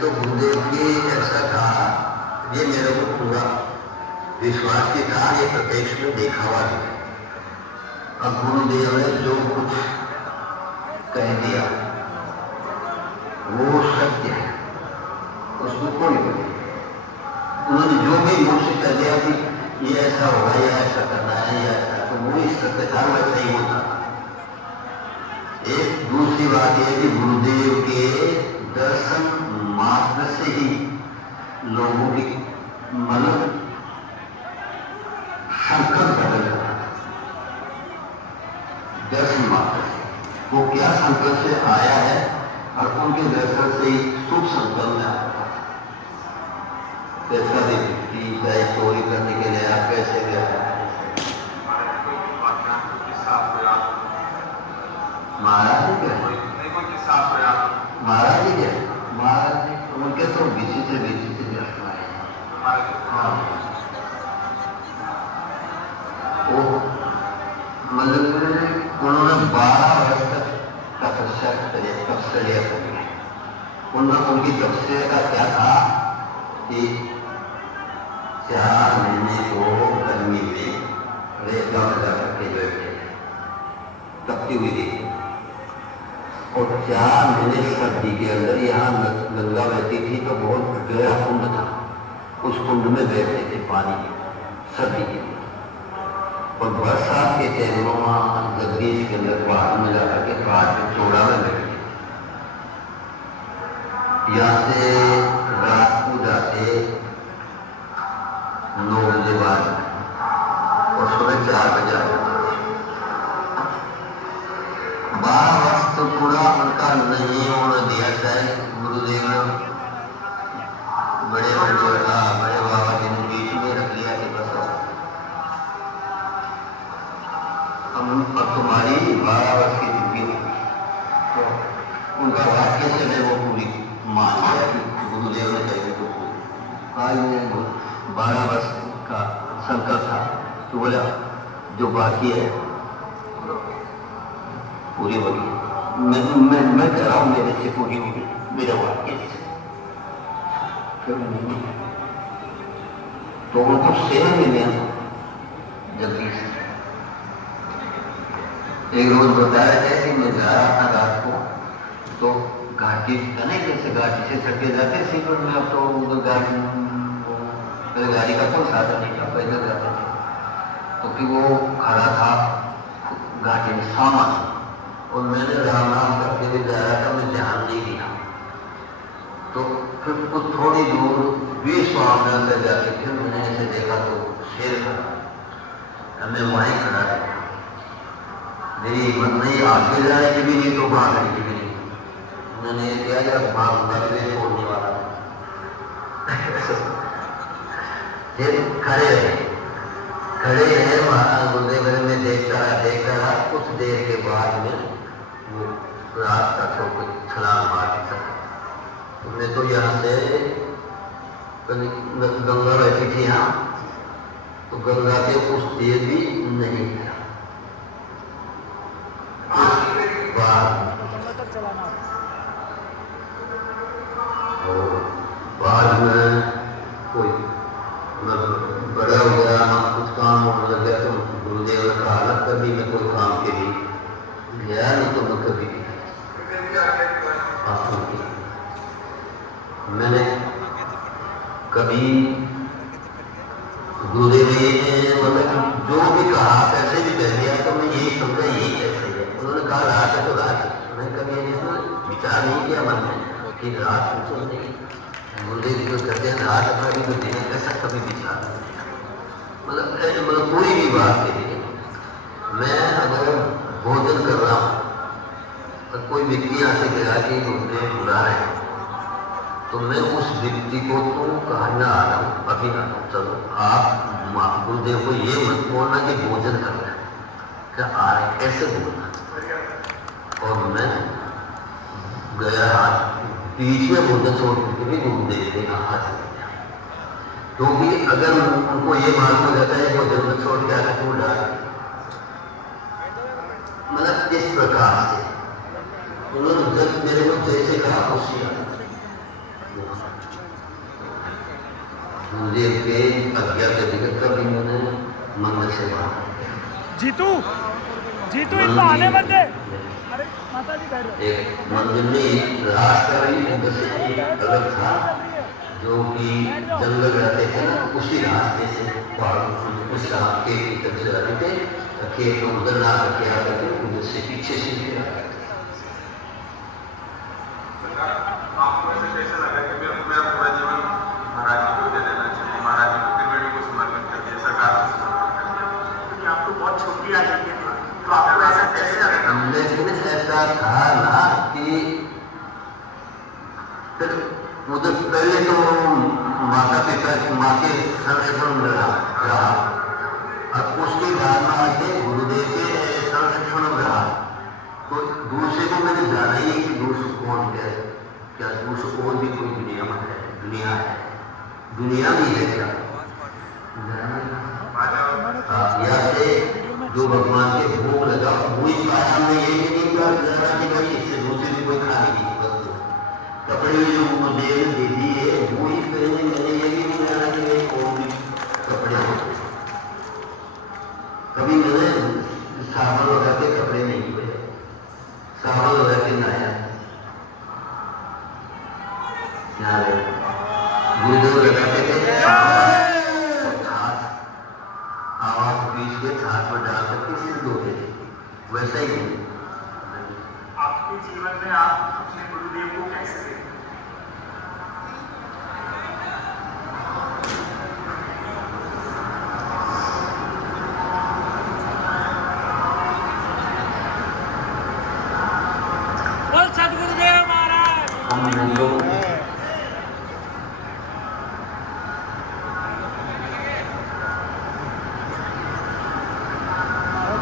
तो गुरुदेव की ऐसा था, ये मेरे को पूरा विश्वास की था, ये प्रत्यक्ष में देखा हुआ है। अब गुरुदेव ने जो कुछ कह दिया वो सत्य है, उसमें कोई नहीं। उन्होंने जो भी मुझसे कह दिया कि ये ऐसा होगा या ऐसा करना है या ऐसा, तो वो इस सत्य था, वैसा ही होता। एक दूसरी बात यह कि गुरुदेव के दर्शन मात्र से ही लोगों की मतलब संकल्प बदल जाता है। दर्शन मात्र से वो क्या संकल्प से आया है और उनके दर्शन से ही शुभ संकल्प में आता था। कैसा व्यक्ति चाहे चोरी करने के लिए आप कैसे गया महाराज जी क्या महाराज जी क्या महाराज जी उनके तो विचित्र दर्शन आए। हाँ वो मतलब उन्होंने 12 वर्ष तक तपस्या करी। उनकी तपस्या का क्या था कि 4 महीने को गर्मी में रेत में जाकर के बैठे तपती हुई थी और 4 महीने सर्दी के अंदर यहाँ गंगा बहती थी तो बहुत गहरा कुंड था, उस कुंड में बैठते थे पानी सर्दी के अंदर। और बरसात के टाइम वहाँ जगदीश के अंदर पहाड़ में जाकर के पहाड़ के चौड़ा में बैठे। यहाँ से रात को जाते 9 बजे बाद और सुबह 4 बजे आते। 12 वर्ष तो पूरा उनका नहीं होने दिया जाए। गुरुदेव ने बड़े बाबा जी ने बीच में रख लिया कि बस अब तुम्हारी 12 वर्ष की जिंदगी तो उनका वाक्य से मैं वो पूरी मान लिया कि गुरुदेव ने कही तो आज में 12 वर्ष का संकल्प था तो बोला जो बाकी है पूरी होगी। मैं कह रहा हूँ मेरे से पूरी होगी, मेरा वाक्य तो उनको सेवा मिले जल्दी से। एक रोज बताया है कि मैं जा रहा था रात को तो घाटी नहीं जैसे घाटी से सटे जाते सीकर में, अब तो उधर गाड़ी का कोई साधन नहीं था, पैदल जाते थे। तो फिर वो खड़ा था घाटी में सामान और मैंने राम नाम करके भी जा रहा था, मैं ध्यान नहीं दिया। तो फिर कुछ थोड़ी दूर 20 पाँव में अंदर जाके फिर मैंने ऐसे देखा तो शेर खड़ा, मैं वहीं खड़ा था। मेरी हिम्मत नहीं आगे जाने की भी नहीं तो भागने की भी नहीं। मैंने ये किया जब भाग बदले छोड़ने वाला फिर खड़े हैं महाराज गुरुदेव में देखता रहा। कुछ देर के बाद में वो रास्ता छोड़ के छलांग मार सका। तो मैं तो यहाँ से गंगा बहती थी यहाँ, तो गंगा के उस देर भी नहीं था बाद में कोई बड़ा हो गया, कुछ काम होने लग गया तो गुरुदेव ने कहा ना कभी मैं कोई काम के लिए गया नहीं तो मैं कभी मैंने कभी गुरुदेव ने मतलब जो भी कहा कैसे भी कह दिया तो मैं यही समझा यही कैसे है। उन्होंने कहा रात है तो रात है, मैंने कभी विचार नहीं किया मन में कि रात में तो नहीं। गुरुदेव जी जो कहते हैं रात में भी तो दिन कैसा कभी विचार नहीं। मतलब कोई भी बात के लिए मैं अगर भोजन कर रहा हूँ तो कोई व्यक्ति यहाँ से गया कि मुझे बुला है तो मैं उस व्यक्ति को तो कहना आ रहा हूँ अभी ना चलो आप गुरुदेव को ये मत बोलना कि भोजन करना है, क्या आ रहे ऐसे बोलना। और मैं गया बीच में भोजन छोड़ के भी गुरुदेव ने कहा क्योंकि अगर उनको ये मालूम हो जाता है भोजन में छोड़ के आकर क्यों डाल, मतलब इस प्रकार से उन्होंने जब मेरे को जैसे कहा उसी गुरुदेव के आज्ञा के बगैर कभी मैंने मंदिर से बाहर जीतू जीतू इन बहाने मत दे। अरे माता जी बैठ जाओ। एक मंदिर में रास्ता भी उधर से एक अलग था जो कि जंगल रहते थे ना, उसी रास्ते से पहाड़ उस रास्ते की तरफ से रहते थे, खेत में उधर ना करके आ करके उधर से पीछे से आपको ऐसे कैसा लगा कि मेरा पूरा जीवन महाराज जी को दे देना चाहिए, महाराज जी को त्रिवेणी को समर्पित कर दिया, सरकार को समर्पित कर दिया, क्योंकि आपको बहुत छोटी आ जाती है, तो आपको ऐसा कैसे लगा? लेकिन ऐसा था ना कि फिर उधर पहले तो माता पिता माँ के संरक्षण में रहा और उसके बाद में आके गुरुदेव के संरक्षण में रहा। तो दूसरे को मैंने जाना ही कि दूसरे कौन है, क्या दूसरे और भी कोई दुनिया में है, दुनिया भी है क्या? या से जो भगवान के भोग लगा वही पाया। में ये नहीं जाना कि भाई इससे दूसरे भी कोई खाने की वस्तु कपड़े में जो गुरुदेव दे दिए वही पहले मैंने ये भी नहीं जाना कि भाई कौन भी कपड़े कभी मैंने साबुन लगा के कपड़े नहीं हुए, साबुन लगा के नहाया गुरुदेव लगाते थे आवाज बीच के हाथ में डाल करके सिर धोते थे, वैसा ही आपके जीवन में आप अपने गुरुदेव को कैसे देखते हैं? बोल सदगुरुदेव महाराज। हम लोग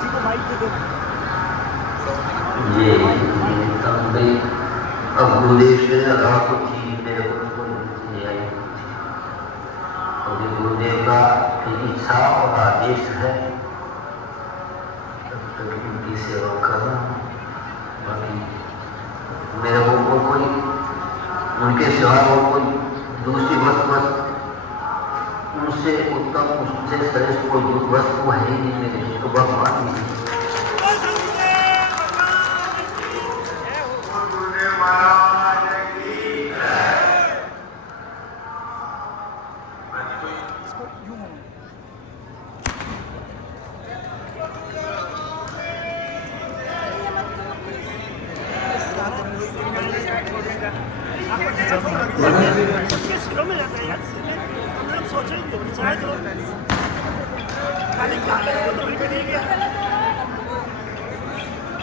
जी को माइक दे दो। ये तब भाई अब गुरुदेव से लगा कुछ चीज मेरे को नहीं आई। और ये गुरुदेव का इच्छा और आदेश है तब तक उनकी सेवा करना। बाकी मेरे को कोई उनके सिवा और कोई दूसरी वस्तु उनसे उत्तम उससे श्रेष्ठ कोई वस्तु है ही नहीं मेरे तो भगवान ही। गुरुदेव महाराज की जय। इसको यूं होना। ये शुरू में जाता है यार, हम लोग सोचेंगे चाहे तो खाली गाने को तो भी नहीं गया।